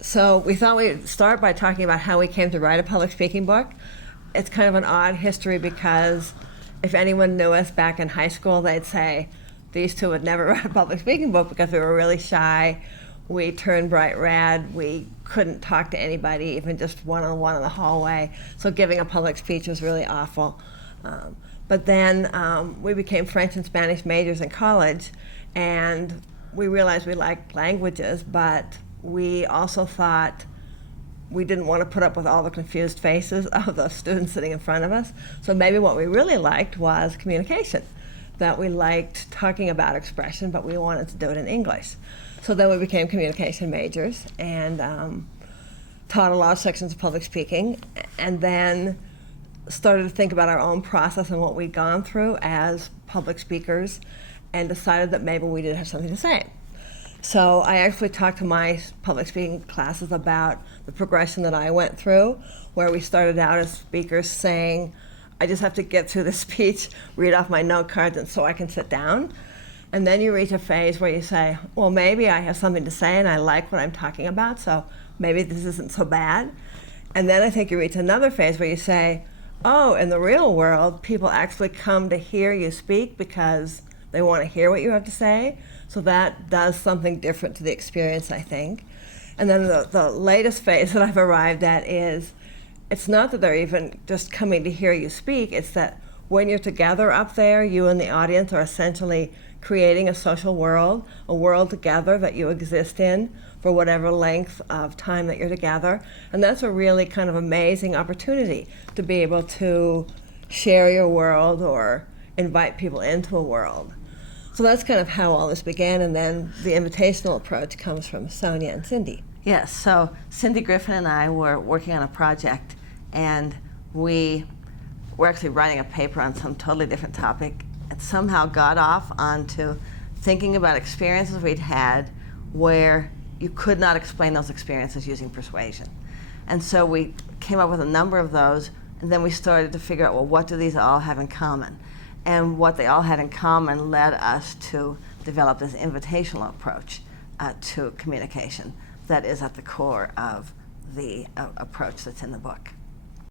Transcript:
So we thought we'd start by talking about how we came to write a public speaking book. It's kind of an odd history because if anyone knew us back in high school, they'd say these two would never write a public speaking book because we were really shy. We turned bright red. We couldn't talk to anybody, even just one-on-one in the hallway. So giving a public speech was really awful. But then we became French and Spanish majors in college, and we realized we liked languages, but we also thought we didn't want to put up with all the confused faces of the students sitting in front of us. So maybe what we really liked was communication, that we liked talking about expression, but we wanted to do it in English. So then we became communication majors and taught a lot of sections of public speaking, and then started to think about our own process and what we'd gone through as public speakers, and decided that maybe we did have something to say. So I actually talked to my public speaking classes about the progression that I went through, where we started out as speakers saying, I just have to get through the speech, read off my note cards, and so I can sit down. And then you reach a phase where you say, well, maybe I have something to say and I like what I'm talking about, so maybe this isn't so bad. And then I think you reach another phase where you say, oh, in the real world, people actually come to hear you speak because they want to hear what you have to say. So that does something different to the experience, I think. And then the latest phase that I've arrived at is, it's not that they're even just coming to hear you speak, it's that when you're together up there, you and the audience are essentially creating a social world, a world together that you exist in for whatever length of time that you're together. And that's a really kind of amazing opportunity to be able to share your world or invite people into a world. So that's kind of how all this began, and then the invitational approach comes from Sonja and Cindy. Yes, so Cindy Griffin and I were working on a project, and we were actually writing a paper on some totally different topic, and somehow got off onto thinking about experiences we'd had where you could not explain those experiences using persuasion. And so we came up with a number of those, and then we started to figure out, well, what do these all have in common? And what they all had in common led us to develop this invitational approach to communication that is at the core of the approach that's in the book.